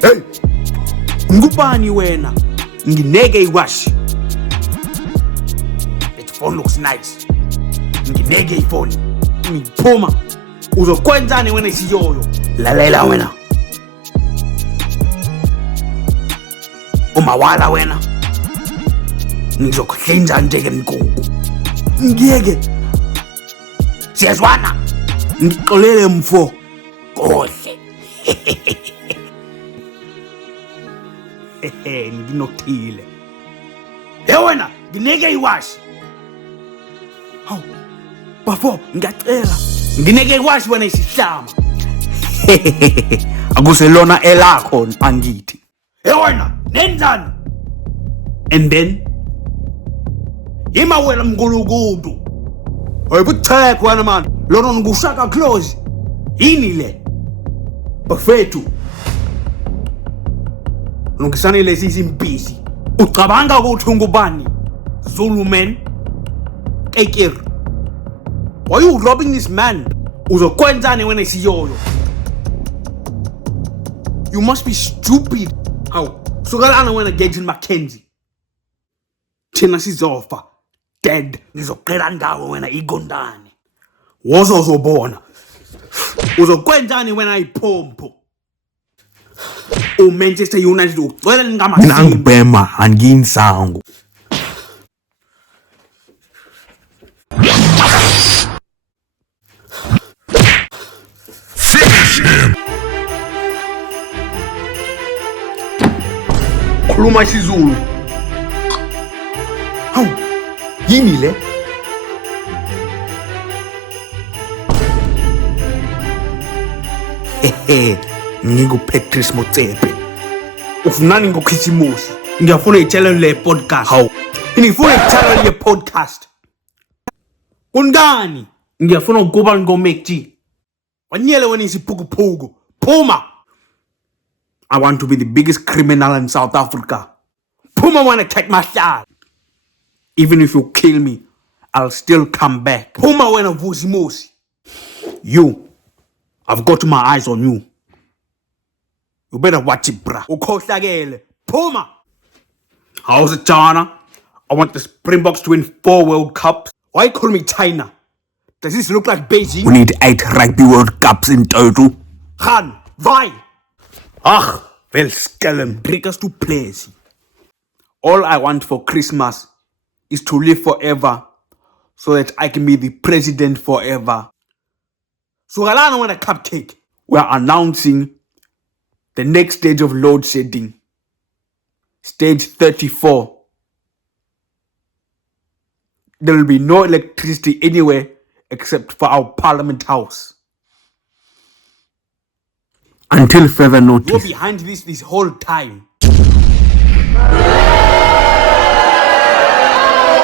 Hey, ngubani wena? Ngineke iwashi. That phone looks nice. Ngineke ifoni. Ngiphuma. Uzokwenzani wena isiyoyo? Lalela wena. Umawala wena. Ngizokuhlinza njenge nkukhu. Ngiyeke. Siyazwana. Ngixolele mfo. Kohle. Nginothile. Hey wena, ngineke iwashi. Haw. Bafo, ngiyacela. Ngineke iwashi wena isihlama. Akuselona elakho angithi. Hey wena, nenzani? And then Ima wena mgulukudu. Ayibuthekho wena man. Lona ngikushaka close. Yini le? Bafethu. Ngisanele sisimpisi. Ucabanga ukuthi ungubani? Zulu man. Ekir. Why you robbing this man? Uzokwenzani wena isiyoyo? You must be stupid. How? Sukalana wena Gagin Mackenzie. Thina sizofa. Dead. Ngizoqela ndawo wena igondane. Wozozobona. Uzokwenzani wena iphompo? Manchester United ucela ngamasimba. Ngibhema angiyinsango. Finish him. Khuluma isiZulu. Hawu. Yini le? NginguPatrice Motsepe. Ufunani ngokhisimusi. Ngiyafuna itshela le podcast. Hawu. Ngifuna itshela le podcast. Kungani? Ngiyafuna ukuba ngomekti. Wanyele wena isiphukuphuku. Phuma. I want to be the biggest criminal in South Africa. Phuma wanna take my shot. Even if you kill me, I'll still come back. Phuma wena vusimusi. You. I've got my eyes on you. You better watch it, bruh. Ukhohlakele. Phuma. How's it, China? I want the Springboks to win 4 World Cups. Why call me China? Does this look like Beijing? We need 8 Rugby World Cups in total. Gaan, why? Ach, well, skelm. Bring us to place. All I want for Christmas is to live forever so that I can be the president forever. So I don't want a cupcake. We're announcing the next stage of load shedding. Stage 34. There will be no electricity anywhere except for our Parliament House. Until further notice. You're behind this whole time.